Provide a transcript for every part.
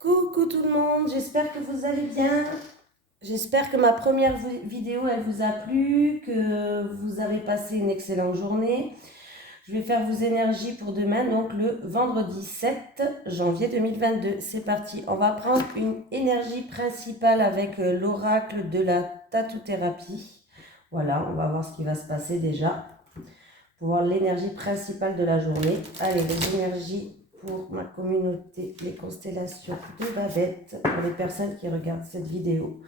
Coucou tout le monde, j'espère que vous allez bien. J'espère que ma première vidéo elle vous a plu, que vous avez passé une excellente journée. Je vais faire vos énergies pour demain, donc le vendredi 7 janvier 2022. C'est parti, on va prendre une énergie principale avec l'oracle de la tatou-thérapie. Voilà, on va voir ce qui va se passer déjà pour voir l'énergie principale de la journée. Allez, les énergies pour ma communauté, les constellations de Babette, pour les personnes qui regardent cette vidéo,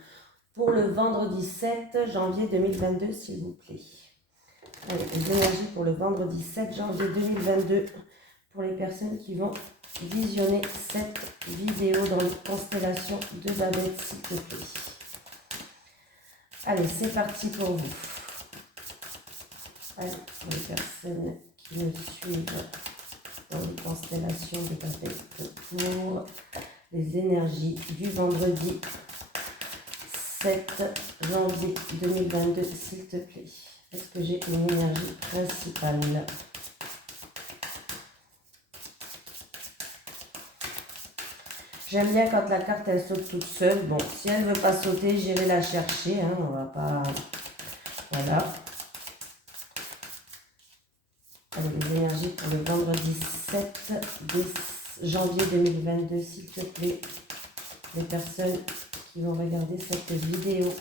pour le vendredi 7 janvier 2022, s'il vous plaît. Allez, les énergies pour le vendredi 7 janvier 2022, pour les personnes qui vont visionner cette vidéo dans les constellations de Babette, s'il te plaît. Allez, c'est parti pour vous. Allez, pour les personnes qui me suivent dans les constellations de Babette, pour les énergies du vendredi 7 janvier 2022, s'il te plaît. Est-ce que j'ai une énergie principale? J'aime bien quand la carte elle saute toute seule. Bon, si elle ne veut pas sauter, j'irai la chercher. Hein, on va pas... Voilà. Allez, les énergies pour le vendredi 7 janvier 2022, s'il te plaît. Les personnes qui vont regarder cette vidéo.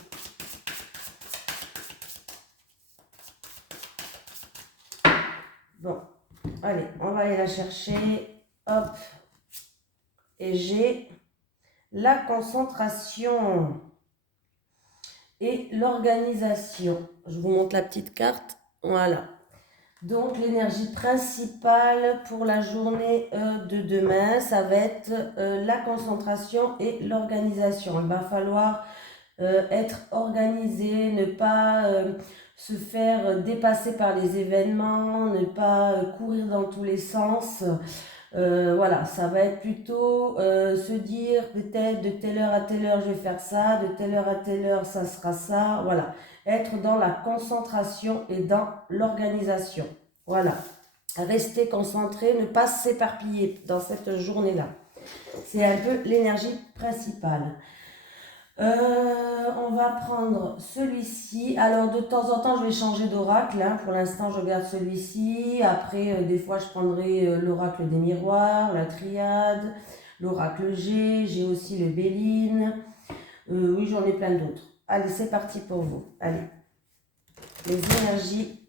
Bon, allez, on va aller la chercher. Hop. Et j'ai la concentration et l'organisation. Je vous montre la petite carte. Voilà. Donc, l'énergie principale pour la journée de demain, ça va être la concentration et l'organisation. Il va falloir être organisé, ne pas se faire dépasser par les événements, ne pas courir dans tous les sens. Voilà, ça va être plutôt se dire peut-être de telle heure à telle heure je vais faire ça, de telle heure à telle heure ça sera ça, voilà. Être dans la concentration et dans l'organisation. Voilà. Rester concentré, ne pas s'éparpiller dans cette journée-là. C'est un peu l'énergie principale. On va prendre celui-ci. Alors de temps en temps je vais changer d'oracle, hein. Pour l'instant je garde celui-ci. Après des fois je prendrai l'oracle des miroirs, la triade, l'oracle G. J'ai aussi le Béline. Oui, j'en ai plein d'autres. Allez, c'est parti pour vous. Allez, les énergies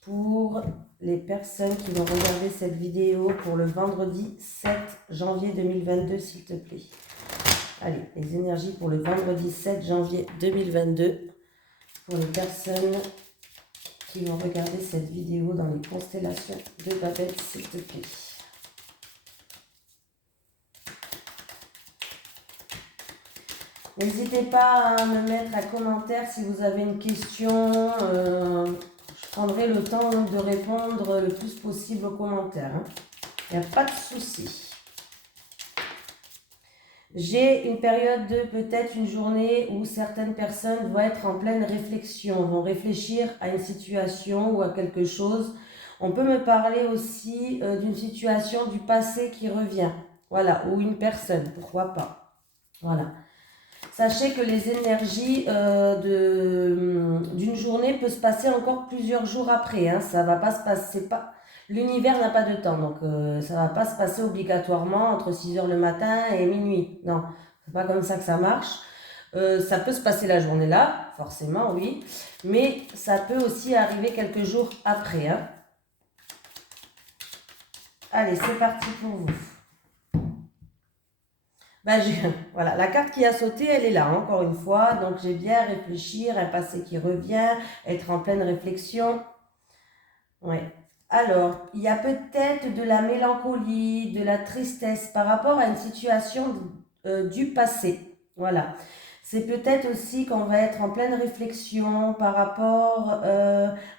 pour les personnes qui vont regarder cette vidéo pour le vendredi 7 janvier 2022, s'il te plaît. Allez, les énergies pour le vendredi 7 janvier 2022 pour les personnes qui vont regarder cette vidéo dans les constellations de Babette, s'il te plaît. N'hésitez pas à me mettre un commentaire si vous avez une question. Je prendrai le temps de répondre le plus possible aux commentaires. Il n'y a pas de souci. J'ai une période de peut-être une journée où certaines personnes vont être en pleine réflexion, vont réfléchir à une situation ou à quelque chose. On peut me parler aussi d'une situation du passé qui revient, voilà, ou une personne, pourquoi pas. Voilà. Sachez que les énergies d'une journée peuvent se passer encore plusieurs jours après. Hein. Ça va pas se passer, pas, l'univers n'a pas de temps, donc ça va pas se passer obligatoirement entre 6 heures le matin et minuit. Non, c'est pas comme ça que ça marche. Ça peut se passer la journée là, forcément, oui, mais ça peut aussi arriver quelques jours après. Hein. Allez, c'est parti pour vous. Ben, voilà, la carte qui a sauté, elle est là, encore une fois. Donc, j'ai bien réfléchir, un passé qui revient, être en pleine réflexion. Ouais. Alors, il y a peut-être de la mélancolie, de la tristesse par rapport à une situation du passé. Voilà. C'est peut-être aussi qu'on va être en pleine réflexion par rapport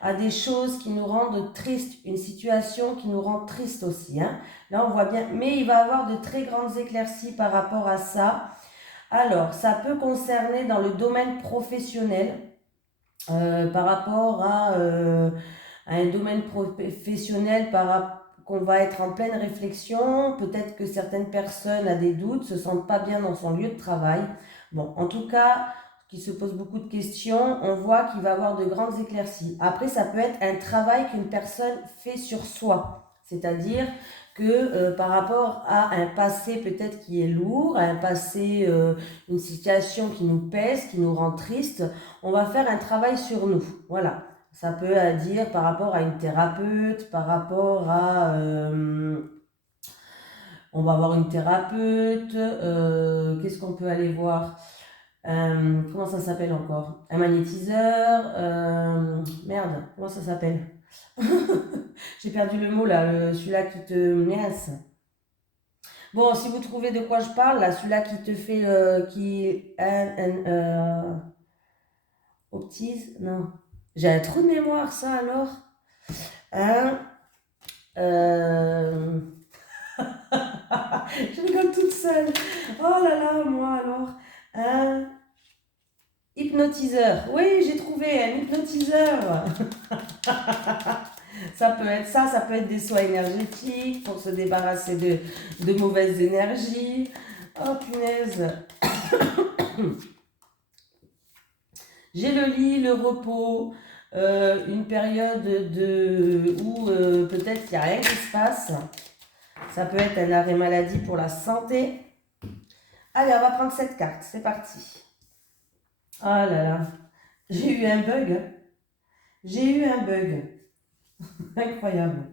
à des choses qui nous rendent tristes, une situation qui nous rend triste aussi. Hein. Là, on voit bien, mais il va y avoir de très grandes éclaircies par rapport à ça. Alors, ça peut concerner dans le domaine professionnel, par rapport à un domaine professionnel qu'on va être en pleine réflexion. Peut-être que certaines personnes ont des doutes, se sentent pas bien dans son lieu de travail. Bon, en tout cas, qui se pose beaucoup de questions, on voit qu'il va avoir de grandes éclaircies. Après, ça peut être un travail qu'une personne fait sur soi. C'est-à-dire que par rapport à un passé peut-être qui est lourd, à un passé, une situation qui nous pèse, qui nous rend triste, on va faire un travail sur nous. Voilà. Ça peut dire par rapport à une thérapeute, par rapport à... on va voir une thérapeute, qu'est-ce qu'on peut aller voir? Comment ça s'appelle encore? Un magnétiseur, merde, comment ça s'appelle? J'ai perdu le mot là, celui-là qui te... Mince. Bon, si vous trouvez de quoi je parle, là, celui-là qui te fait... optise, non. J'ai un trou de mémoire, ça alors. Hein? Je rigole toute seule. Oh là là, moi alors. Un hypnotiseur. Oui, j'ai trouvé un hypnotiseur. Ça peut être ça, ça peut être des soins énergétiques pour se débarrasser de mauvaises énergies. Oh punaise. J'ai le lit, le repos, une période où peut-être qu'il n'y a rien qui se passe. Ça peut être un arrêt maladie pour la santé. Allez, on va prendre cette carte. C'est parti. Oh là là. J'ai eu un bug. J'ai eu un bug. Incroyable.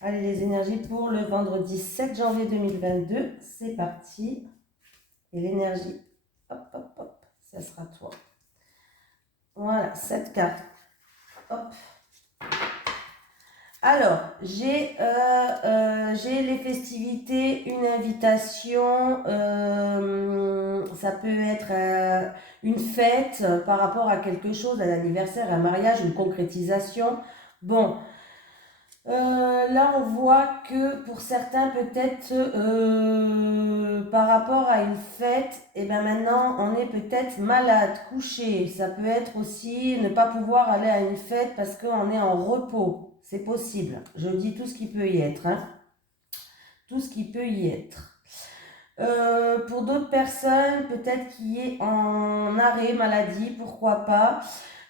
Allez, les énergies pour le vendredi 7 janvier 2022. C'est parti. Et l'énergie, hop, hop, hop, ça sera toi. Voilà, cette carte. Hop. Alors, j'ai les festivités, une invitation, ça peut être une fête par rapport à quelque chose, un anniversaire, un mariage, une concrétisation. Bon, là on voit que pour certains peut-être par rapport à une fête, et bien maintenant on est peut-être malade, couché. Ça peut être aussi ne pas pouvoir aller à une fête parce qu'on est en repos. C'est possible. Je dis tout ce qui peut y être. Hein. Tout ce qui peut y être. Pour d'autres personnes, peut-être qui est en arrêt maladie, pourquoi pas.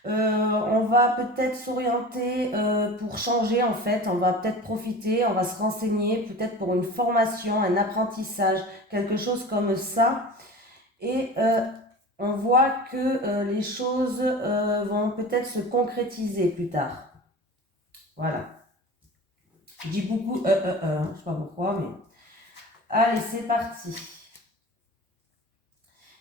On va peut-être s'orienter pour changer en fait, on va peut-être profiter, on va se renseigner peut-être pour une formation, un apprentissage, quelque chose comme ça. Et on voit que les choses vont peut-être se concrétiser plus tard. Voilà. Je dis beaucoup je sais pas pourquoi, mais... Allez, c'est parti.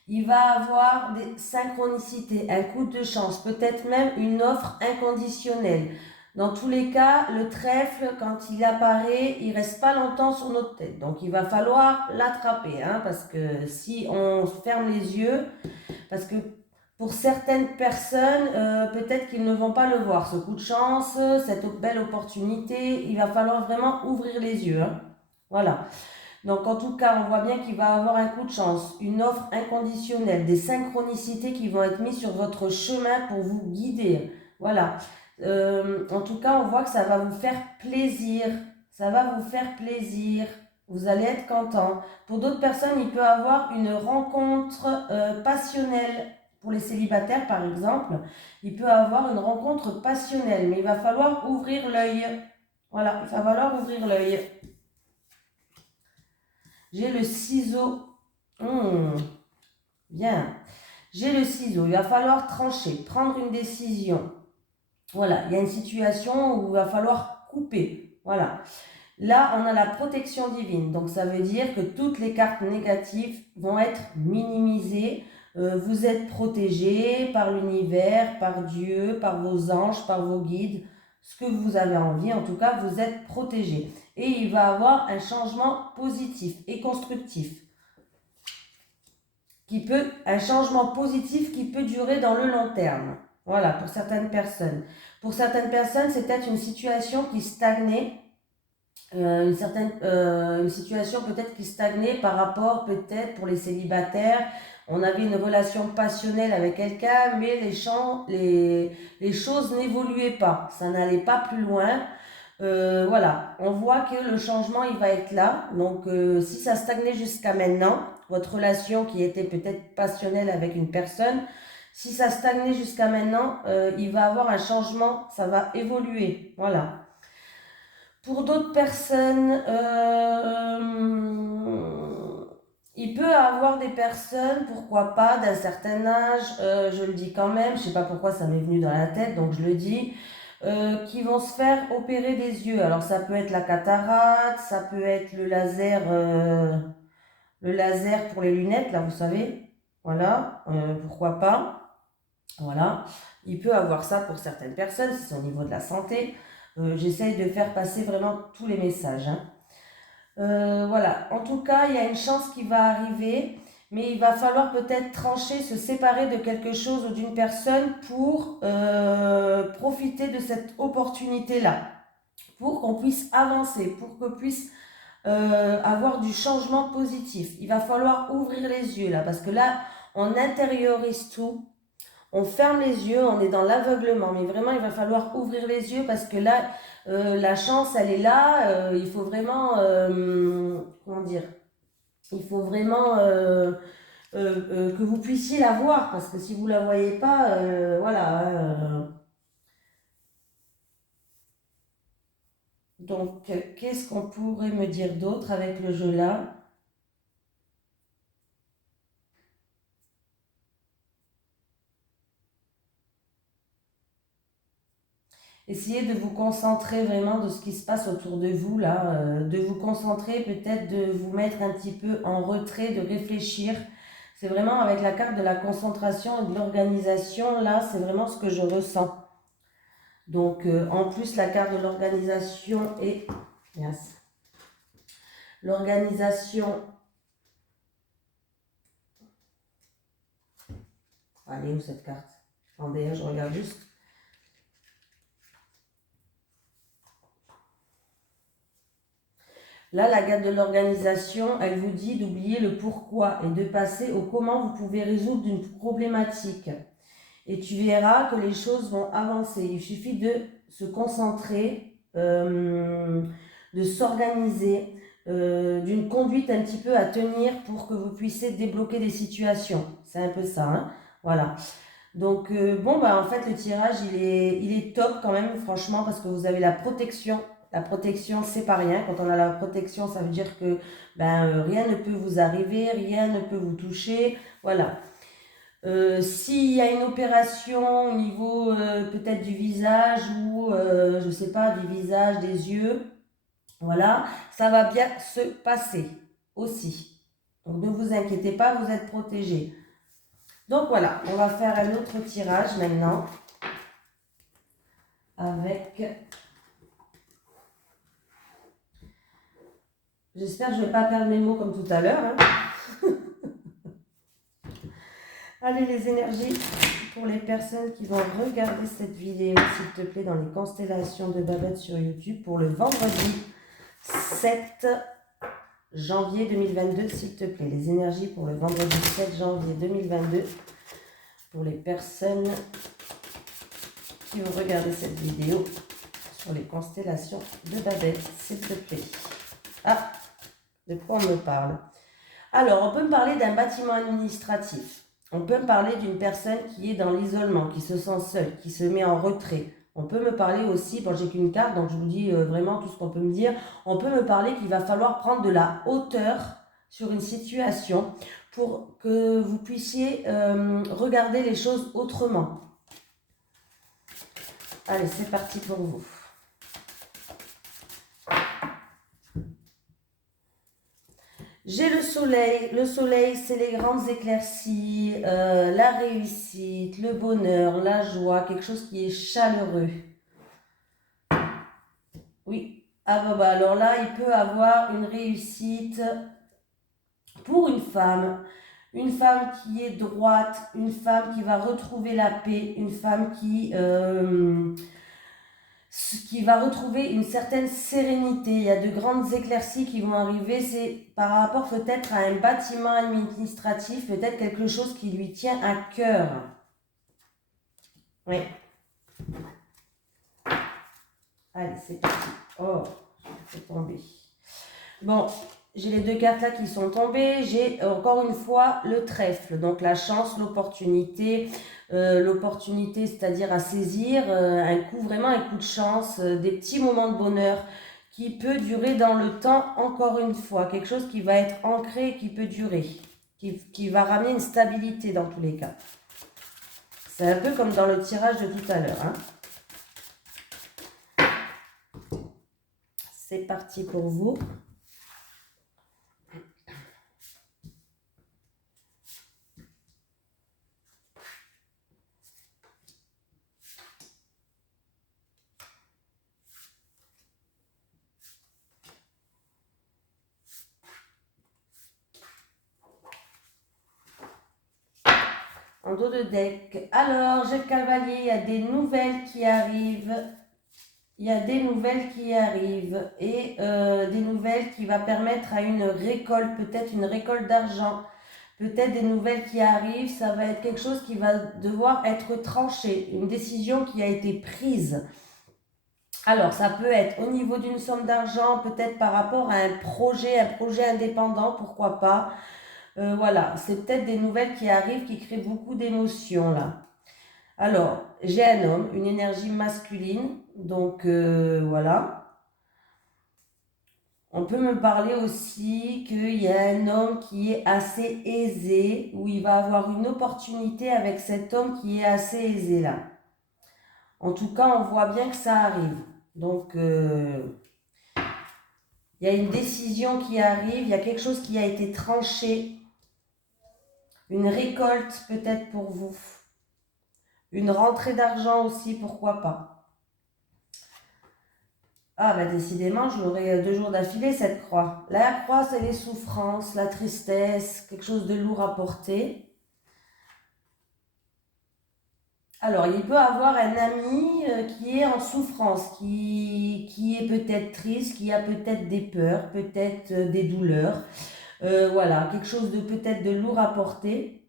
Il va avoir des synchronicités, un coup de chance, peut-être même une offre inconditionnelle. Dans tous les cas, le trèfle, quand il apparaît, il reste pas longtemps sur notre tête. Donc, il va falloir l'attraper, hein, parce que si on ferme les yeux, parce que pour certaines personnes, peut-être qu'ils ne vont pas le voir, ce coup de chance, cette belle opportunité, il va falloir vraiment ouvrir les yeux. Hein. Voilà. Donc en tout cas, on voit bien qu'il va avoir un coup de chance, une offre inconditionnelle, des synchronicités qui vont être mises sur votre chemin pour vous guider. Voilà. En tout cas, on voit que ça va vous faire plaisir. Ça va vous faire plaisir. Vous allez être content. Pour d'autres personnes, il peut avoir une rencontre passionnelle. Pour les célibataires, par exemple, il peut avoir une rencontre passionnelle, mais il va falloir ouvrir l'œil. Voilà, il va falloir ouvrir l'œil. J'ai le ciseau. Bien. J'ai le ciseau. Il va falloir trancher, prendre une décision. Voilà. Il y a une situation où il va falloir couper. Voilà. Là, on a la protection divine. Donc, ça veut dire que toutes les cartes négatives vont être minimisées. Vous êtes protégé par l'univers, par Dieu, par vos anges, par vos guides. Ce que vous avez envie, en tout cas, vous êtes protégé. Et il va avoir un changement positif et constructif. Un changement positif qui peut durer dans le long terme. Voilà, pour certaines personnes. Pour certaines personnes, c'est peut-être une situation qui stagnait. Une situation peut-être qui stagnait par rapport peut-être pour les célibataires. On avait une relation passionnelle avec quelqu'un, mais les choses n'évoluaient pas. Ça n'allait pas plus loin. Voilà, on voit que le changement, il va être là. Donc, si ça stagnait jusqu'à maintenant, votre relation qui était peut-être passionnelle avec une personne, si ça stagnait jusqu'à maintenant, il va avoir un changement, ça va évoluer. Voilà. Pour d'autres personnes, il peut avoir des personnes, pourquoi pas, d'un certain âge, je le dis quand même, je ne sais pas pourquoi ça m'est venu dans la tête, donc je le dis, qui vont se faire opérer des yeux. Alors ça peut être la cataracte, ça peut être le laser pour les lunettes, là vous savez, voilà, pourquoi pas. Voilà, il peut avoir ça pour certaines personnes, si c'est au niveau de la santé. J'essaye de faire passer vraiment tous les messages. Hein. Voilà, en tout cas, il y a une chance qui va arriver, mais il va falloir peut-être trancher, se séparer de quelque chose ou d'une personne pour profiter de cette opportunité-là, pour qu'on puisse avancer, pour qu'on puisse avoir du changement positif. Il va falloir ouvrir les yeux là, parce que là, on intériorise tout. On ferme les yeux, on est dans l'aveuglement, mais vraiment il va falloir ouvrir les yeux parce que là, la chance elle est là, il faut vraiment, comment dire, il faut vraiment que vous puissiez la voir parce que si vous la voyez pas, voilà. Donc, qu'est-ce qu'on pourrait me dire d'autre avec le jeu là? Essayez de vous concentrer vraiment de ce qui se passe autour de vous là, de vous concentrer, peut-être de vous mettre un petit peu en retrait, de réfléchir. C'est vraiment avec la carte de la concentration et de l'organisation, là, c'est vraiment ce que je ressens. Donc, en plus, la carte de l'organisation et... Yes. L'organisation... Allez, où cette carte? Attendez, je regarde juste. Là, la carte de l'organisation, elle vous dit d'oublier le pourquoi et de passer au comment vous pouvez résoudre une problématique. Et tu verras que les choses vont avancer. Il suffit de se concentrer, de s'organiser, d'une conduite un petit peu à tenir pour que vous puissiez débloquer des situations. C'est un peu ça, hein. Voilà. Donc, bon, bah, en fait, le tirage, il est top quand même, franchement, parce que vous avez la protection. La protection, c'est pas rien. Quand on a la protection, ça veut dire que ben, rien ne peut vous arriver, rien ne peut vous toucher. Voilà. S'il y a une opération au niveau peut-être du visage ou, je sais pas, du visage, des yeux, voilà, ça va bien se passer aussi. Donc, ne vous inquiétez pas, vous êtes protégés. Donc voilà, on va faire un autre tirage maintenant avec... J'espère que je ne vais pas perdre mes mots comme tout à l'heure. Hein. Allez, les énergies pour les personnes qui vont regarder cette vidéo, s'il te plaît, dans les constellations de Babette sur YouTube pour le vendredi 7 janvier 2022, s'il te plaît. Les énergies pour le vendredi 7 janvier 2022 pour les personnes qui vont regarder cette vidéo sur les constellations de Babette, s'il te plaît. Ah, de quoi on me parle? Alors, on peut me parler d'un bâtiment administratif. On peut me parler d'une personne qui est dans l'isolement, qui se sent seule, qui se met en retrait. On peut me parler aussi, bon j'ai qu'une carte, donc je vous dis vraiment tout ce qu'on peut me dire. On peut me parler qu'il va falloir prendre de la hauteur sur une situation pour que vous puissiez regarder les choses autrement. Allez, c'est parti pour vous. J'ai le soleil. Le soleil, c'est les grandes éclaircies, la réussite, le bonheur, la joie, quelque chose qui est chaleureux. Oui. Ah bah alors là, il peut avoir une réussite pour une femme qui est droite, une femme qui va retrouver la paix, une femme qui va retrouver une certaine sérénité. Il y a de grandes éclaircies qui vont arriver. C'est par rapport peut-être à un bâtiment administratif, peut-être quelque chose qui lui tient à cœur. Oui. Allez, c'est parti. Oh, c'est tombé. Bon, j'ai les deux cartes là qui sont tombées. J'ai encore une fois le trèfle, donc la chance, l'opportunité. L'opportunité, c'est-à-dire à saisir un coup, vraiment un coup de chance, des petits moments de bonheur qui peut durer dans le temps, encore une fois. Quelque chose qui va être ancré et qui peut durer, qui va ramener une stabilité dans tous les cas. C'est un peu comme dans le tirage de tout à l'heure. Hein. C'est parti pour vous. En dos de deck. Alors, j'ai le cavalier, il y a des nouvelles qui arrivent. Il y a des nouvelles qui arrivent et des nouvelles qui va permettre à une récolte, peut-être une récolte d'argent, peut-être des nouvelles qui arrivent, ça va être quelque chose qui va devoir être tranché, une décision qui a été prise. Alors, ça peut être au niveau d'une somme d'argent, peut-être par rapport à un projet indépendant, pourquoi pas. Voilà, c'est peut-être des nouvelles qui arrivent, qui créent beaucoup d'émotions là. Alors, j'ai un homme, une énergie masculine, donc voilà. On peut me parler aussi qu'il y a un homme qui est assez aisé, où il va avoir une opportunité avec cet homme qui est assez aisé là. En tout cas, on voit bien que ça arrive. Donc, il y a une décision qui arrive, il y a quelque chose qui a été tranché, une récolte peut-être pour vous. Une rentrée d'argent aussi, pourquoi pas. Ah bah décidément, je l'aurai 2 jours d'affilée cette croix. La croix, c'est les souffrances, la tristesse, quelque chose de lourd à porter. Alors, il peut avoir un ami qui est en souffrance, qui est peut-être triste, qui a peut-être des peurs, peut-être des douleurs. Voilà, quelque chose de peut-être de lourd à porter.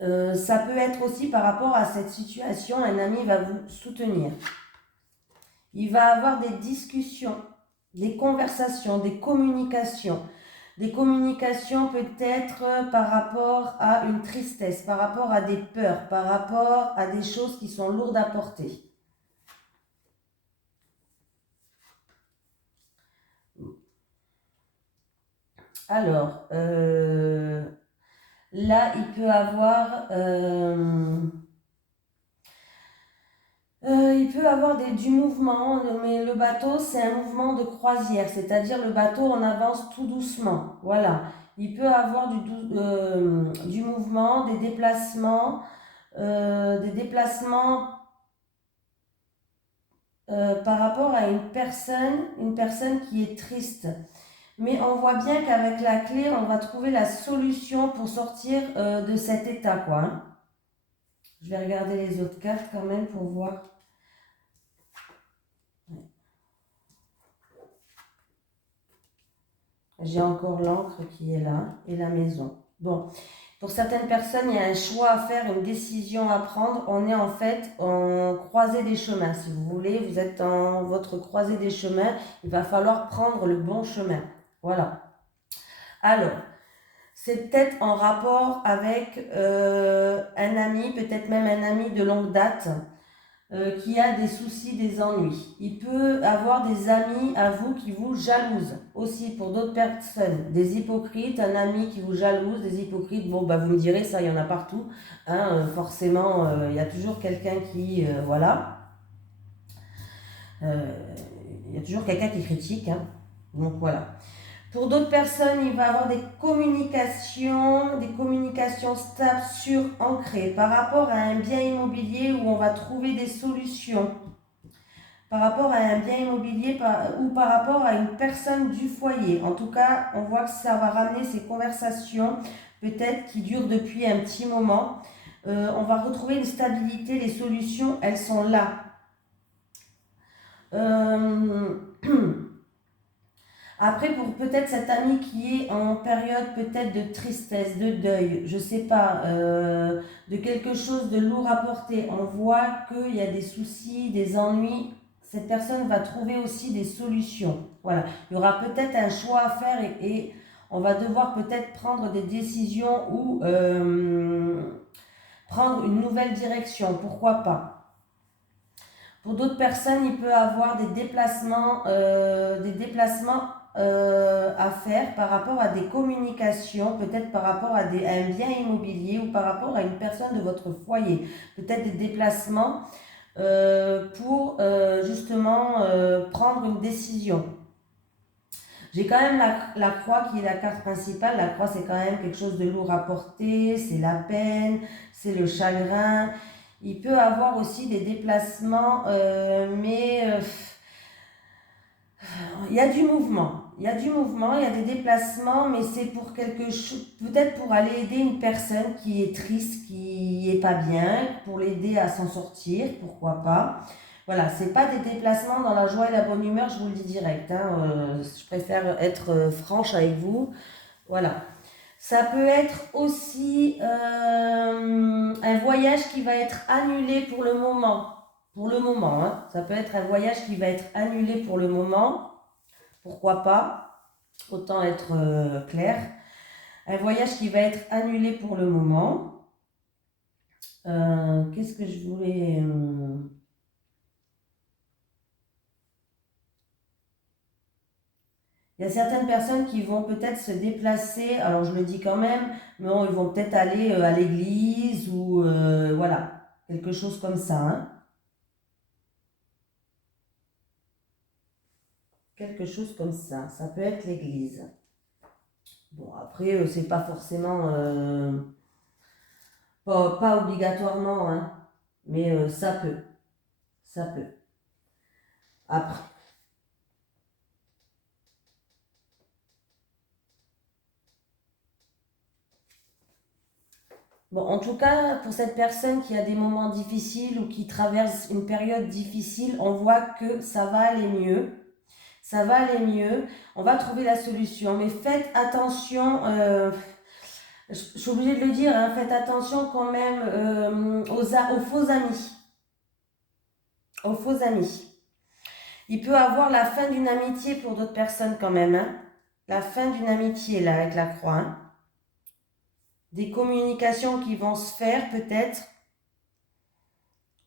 Ça peut être aussi par rapport à cette situation, un ami va vous soutenir. Il va avoir des discussions, des conversations, des communications. Des communications peut-être par rapport à une tristesse, par rapport à des peurs, par rapport à des choses qui sont lourdes à porter. Alors, là, il peut avoir... il peut avoir du mouvement, mais le bateau, c'est un mouvement de croisière, c'est-à-dire le bateau, on avance tout doucement. Voilà. Il peut avoir du mouvement, des déplacements par rapport à une personne qui est triste. Mais on voit bien qu'avec la clé, on va trouver la solution pour sortir de cet état, quoi. Hein. Je vais regarder les autres cartes quand même pour voir. J'ai encore l'encre qui est là et la maison. Bon, pour certaines personnes, il y a un choix à faire, une décision à prendre. On est en fait en croisée des chemins. Si vous voulez, vous êtes en votre croisée des chemins. Il va falloir prendre le bon chemin. Voilà. Alors, c'est peut-être en rapport avec un ami, peut-être même un ami de longue date. Qui a des soucis, des ennuis. Il peut avoir des amis à vous qui vous jalousent aussi pour d'autres personnes. Des hypocrites, un ami qui vous jalouse, des hypocrites. Bon, bah vous me direz, ça, il y en a partout. Hein, forcément, il y a toujours quelqu'un qui... voilà. Il y a toujours quelqu'un qui critique. Hein. Donc voilà. Pour d'autres personnes, il va avoir des communications stables, sûres, ancrées par rapport à un bien immobilier où on va trouver des solutions. Par rapport à un bien immobilier ou par rapport à une personne du foyer. En tout cas, on voit que ça va ramener ces conversations, peut-être qui durent depuis un petit moment. On va retrouver une stabilité, les solutions, elles sont là. Après, pour peut-être cet ami qui est en période peut-être de tristesse, de deuil, je ne sais pas, de quelque chose de lourd à porter, on voit qu'il y a des soucis, des ennuis, cette personne va trouver aussi des solutions. Voilà, il y aura peut-être un choix à faire et on va devoir peut-être prendre des décisions ou prendre une nouvelle direction, pourquoi pas. Pour d'autres personnes, il peut avoir des déplacements à faire par rapport à des communications, peut-être par rapport à un bien immobilier ou par rapport à une personne de votre foyer. Peut-être des déplacements pour justement prendre une décision. J'ai quand même la croix qui est la carte principale. La croix, c'est quand même quelque chose de lourd à porter, c'est la peine, c'est le chagrin. Il peut avoir aussi des déplacements, mais il y a du mouvement. Il y a du mouvement, il y a des déplacements, mais c'est pour quelque chose, peut-être pour aller aider une personne qui est triste, qui est pas bien, pour l'aider à s'en sortir, pourquoi pas. Voilà, c'est pas des déplacements dans la joie et la bonne humeur, je vous le dis direct. Je préfère être franche avec vous. Voilà. Ça peut être aussi un voyage qui va être annulé pour le moment. Pour le moment, hein. Ça peut être un voyage qui va être annulé pour le moment. Pourquoi pas? Autant être clair. Un voyage qui va être annulé pour le moment. Qu'est-ce que je voulais... Il y a certaines personnes qui vont peut-être se déplacer, alors je le dis quand même, mais bon, ils vont peut-être aller à l'église ou voilà, quelque chose comme ça. Hein. Quelque chose comme ça peut être l'église. Bon, après, c'est pas forcément, pas obligatoirement, hein, mais ça peut. Ça peut. Après. Bon, en tout cas, pour cette personne qui a des moments difficiles ou qui traverse une période difficile, on voit que ça va aller mieux. Ça va aller mieux. On va trouver la solution. Mais faites attention, je suis obligée de le dire, hein, faites attention quand même aux faux amis. Aux faux amis. Il peut avoir la fin d'une amitié pour d'autres personnes quand même. Hein. La fin d'une amitié, là, avec la croix. Hein. Des communications qui vont se faire peut-être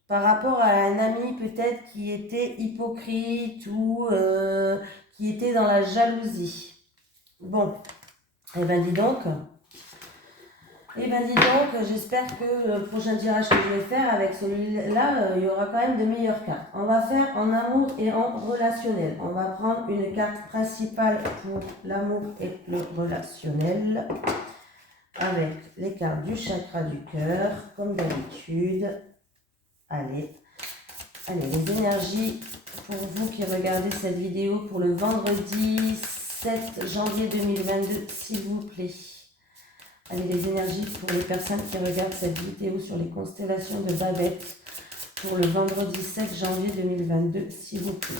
par rapport à un ami peut-être qui était hypocrite ou qui était dans la jalousie. Bon, eh bien dis donc. J'espère que le prochain tirage que je vais faire avec celui-là, il y aura quand même de meilleures cartes. On va faire en amour et en relationnel. On va prendre une carte principale pour l'amour et le relationnel avec les cartes du chakra du cœur, comme d'habitude. Allez, les énergies pour vous qui regardez cette vidéo pour le vendredi 7 janvier 2022, s'il vous plaît. Allez, les énergies pour les personnes qui regardent cette vidéo sur les constellations de Babette pour le vendredi 7 janvier 2022, s'il vous plaît.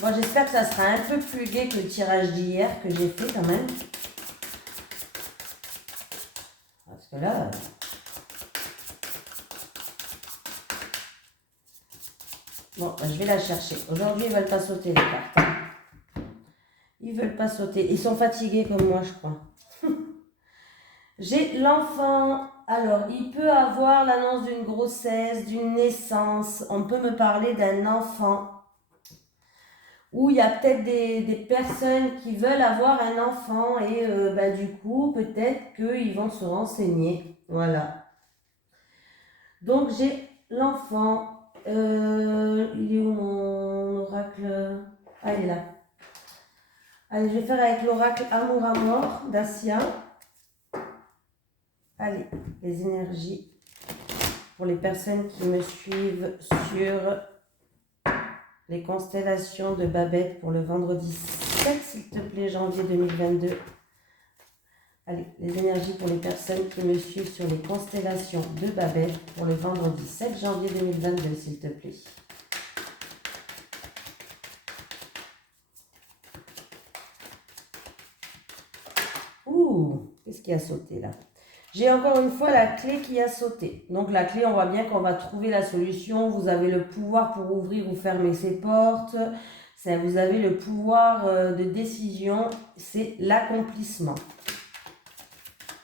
Bon, j'espère que ça sera un peu plus gai que le tirage d'hier que j'ai fait quand même. Parce que là... Bon, je vais la chercher. Aujourd'hui, ils ne veulent pas sauter les cartes. Ils ne veulent pas sauter. Ils sont fatigués comme moi, je crois. J'ai l'enfant. Alors, il peut avoir l'annonce d'une grossesse, d'une naissance. On peut me parler d'un enfant. Ou il y a peut-être des personnes qui veulent avoir un enfant et du coup, peut-être qu'ils vont se renseigner. Voilà. Donc, j'ai l'enfant. Il est où mon oracle? Ah, il est là. Allez, je vais faire avec l'oracle Amour à mort d'Assia. Allez, les énergies pour les personnes qui me suivent sur les constellations de Babette pour le vendredi 7, s'il te plaît, janvier 2022. Allez, les énergies pour les personnes qui me suivent sur les constellations de Babette pour le vendredi 7 janvier 2022, s'il te plaît. Ouh, qu'est-ce qui a sauté là? J'ai encore une fois la clé qui a sauté. Donc la clé, on voit bien qu'on va trouver la solution. Vous avez le pouvoir pour ouvrir ou fermer ces portes. Vous avez le pouvoir de décision. C'est l'accomplissement.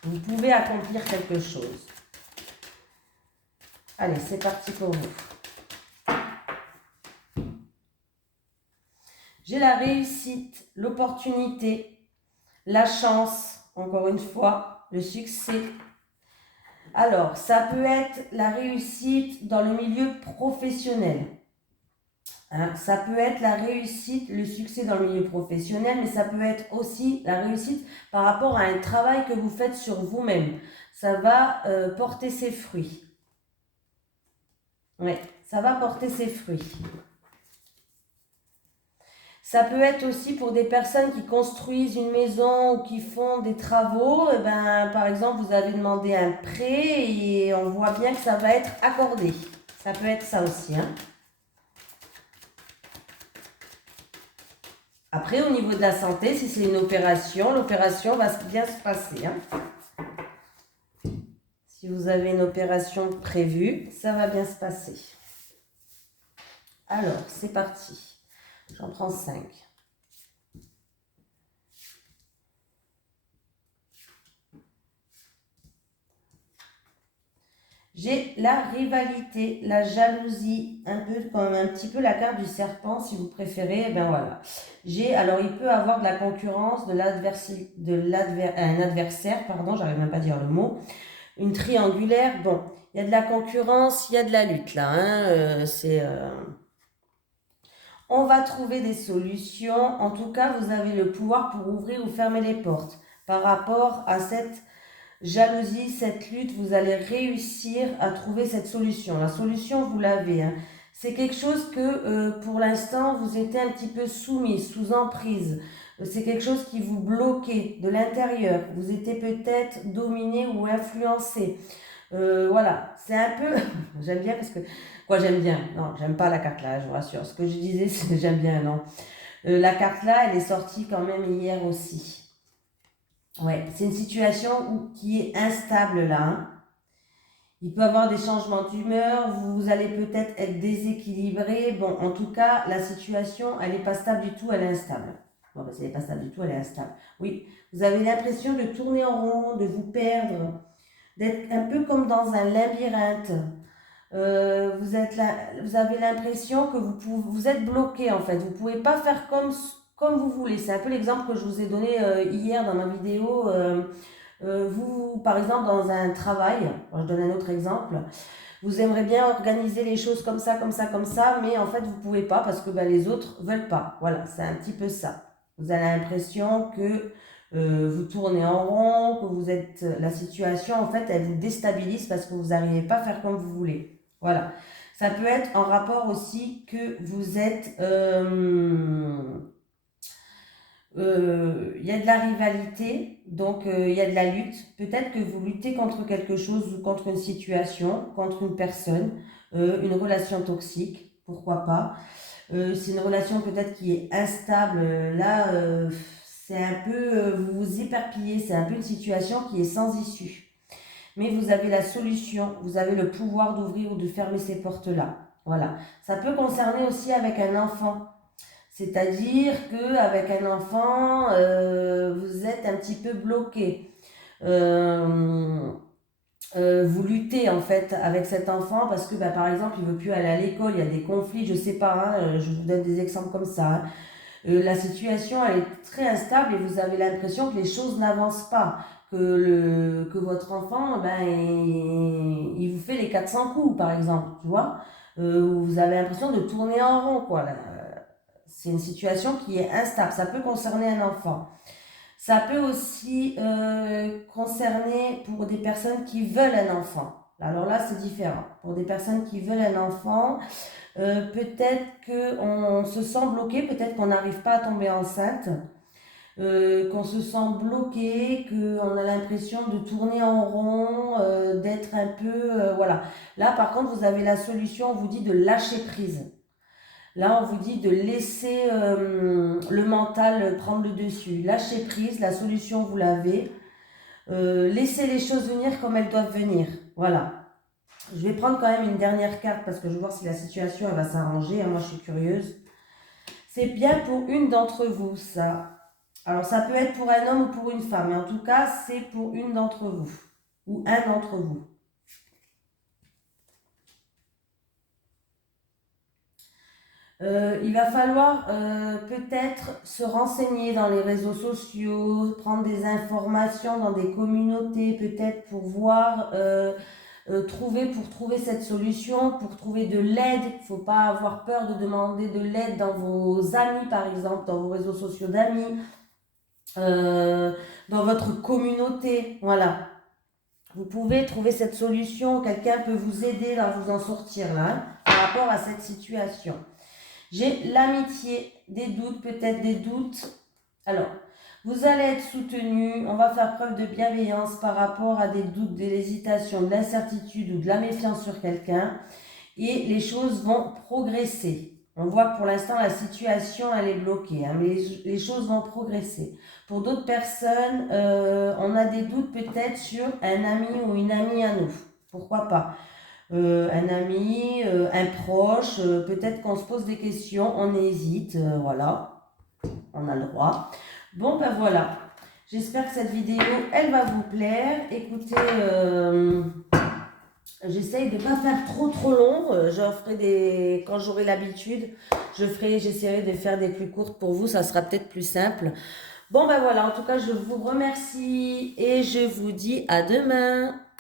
Vous pouvez accomplir quelque chose. Allez, c'est parti pour vous. J'ai la réussite, l'opportunité, la chance, encore une fois, le succès. Alors, ça peut être la réussite dans le milieu professionnel. Hein, ça peut être la réussite, le succès dans le milieu professionnel, mais ça peut être aussi la réussite par rapport à un travail que vous faites sur vous-même. Ça va porter ses fruits. Oui, ça va porter ses fruits. Ça peut être aussi pour des personnes qui construisent une maison ou qui font des travaux. Eh ben, par exemple, vous avez demandé un prêt et on voit bien que ça va être accordé. Ça peut être ça aussi. Hein. Après, au niveau de la santé, si c'est une opération, l'opération va bien se passer. Hein. Si vous avez une opération prévue, ça va bien se passer. Alors, c'est parti. J'en prends 5. J'ai la rivalité, la jalousie, un peu comme un petit peu la carte du serpent si vous préférez. Ben voilà. Alors il peut avoir de la concurrence, un adversaire, pardon, j'arrive même pas à dire le mot. Une triangulaire, bon, il y a de la concurrence, il y a de la lutte là. Hein, On va trouver des solutions. En tout cas, vous avez le pouvoir pour ouvrir ou fermer les portes. Par rapport à cette jalousie, cette lutte, vous allez réussir à trouver cette solution. La solution, vous l'avez. Hein. C'est quelque chose que pour l'instant, vous étiez un petit peu soumis, sous emprise. C'est quelque chose qui vous bloquait de l'intérieur. Vous étiez peut-être dominé ou influencé. Voilà, c'est un peu... J'aime bien parce que... Quoi, j'aime bien? Non, j'aime pas la carte là, je vous rassure. Ce que je disais, c'est j'aime bien, non. La carte là, elle est sortie quand même hier aussi. Ouais, c'est une situation qui est instable là. Hein. Il peut y avoir des changements d'humeur, vous allez peut-être être déséquilibré. Bon, en tout cas, la situation, elle n'est pas stable du tout, elle est instable. Bon, ben, si elle n'est pas stable du tout, elle est instable. Oui, vous avez l'impression de tourner en rond, de vous perdre, d'être un peu comme dans un labyrinthe. Vous avez l'impression que vous êtes bloqué en fait. Vous ne pouvez pas faire comme vous voulez. C'est un peu l'exemple que je vous ai donné hier dans ma vidéo. Vous, par exemple, dans un travail, je donne un autre exemple, vous aimeriez bien organiser les choses comme ça, comme ça, comme ça, mais en fait, vous ne pouvez pas parce que les autres ne veulent pas. Voilà, c'est un petit peu ça. Vous avez l'impression que vous tournez en rond, que vous êtes... La situation, en fait, elle vous déstabilise parce que vous n'arrivez pas à faire comme vous voulez. Voilà. Ça peut être en rapport aussi que vous êtes... il y a de la rivalité, donc il y a de la lutte. Peut-être que vous luttez contre quelque chose ou contre une situation, contre une personne, une relation toxique, pourquoi pas. C'est une relation peut-être qui est instable. Là, c'est un peu, vous vous éparpillez, c'est un peu une situation qui est sans issue. Mais vous avez la solution, vous avez le pouvoir d'ouvrir ou de fermer ces portes-là. Voilà. Ça peut concerner aussi avec un enfant. C'est-à-dire qu'avec un enfant, vous êtes un petit peu bloqué. Vous luttez en fait avec cet enfant parce que par exemple il veut plus aller à l'école, il y a des conflits, je sais pas, hein, je vous donne des exemples comme ça. Hein. La situation elle est très instable et vous avez l'impression que les choses n'avancent pas, que votre enfant il vous fait les 400 coups par exemple, tu vois. Vous avez l'impression de tourner en rond quoi. Là. C'est une situation qui est instable, ça peut concerner un enfant. Ça peut aussi concerner pour des personnes qui veulent un enfant. Alors là, c'est différent. Pour des personnes qui veulent un enfant, peut-être qu'on se sent bloqué, peut-être qu'on n'arrive pas à tomber enceinte, qu'on se sent bloqué, qu'on a l'impression de tourner en rond, d'être un peu... voilà. Là, par contre, vous avez la solution, on vous dit de lâcher prise. Là, on vous dit de laisser le mental prendre le dessus. Lâchez prise, la solution, vous l'avez. Laissez les choses venir comme elles doivent venir. Voilà. Je vais prendre quand même une dernière carte parce que je veux voir si la situation elle va s'arranger. Moi, je suis curieuse. C'est bien pour une d'entre vous, ça. Alors, ça peut être pour un homme ou pour une femme. Mais en tout cas, c'est pour une d'entre vous. Ou un d'entre vous. Il va falloir peut-être se renseigner dans les réseaux sociaux, prendre des informations dans des communautés, peut-être pour voir, pour trouver cette solution, pour trouver de l'aide. Il ne faut pas avoir peur de demander de l'aide dans vos amis, par exemple, dans vos réseaux sociaux d'amis, dans votre communauté. Voilà. Vous pouvez trouver cette solution, quelqu'un peut vous aider à vous en sortir là, hein, par rapport à cette situation. J'ai l'amitié, des doutes, peut-être des doutes. Alors, vous allez être soutenu, on va faire preuve de bienveillance par rapport à des doutes, de l'hésitation, de l'incertitude ou de la méfiance sur quelqu'un. Et les choses vont progresser. On voit que pour l'instant, la situation, elle est bloquée, hein, mais les choses vont progresser. Pour d'autres personnes, on a des doutes peut-être sur un ami ou une amie à nous. Pourquoi pas un ami, un proche, peut-être qu'on se pose des questions, on hésite, voilà, on a le droit. Bon ben voilà, j'espère que cette vidéo, elle va vous plaire. Écoutez, j'essaye de ne pas faire trop long, j'en ferai quand j'aurai l'habitude, j'essaierai de faire des plus courtes pour vous, ça sera peut-être plus simple. Bon ben voilà, en tout cas je vous remercie et je vous dis à demain.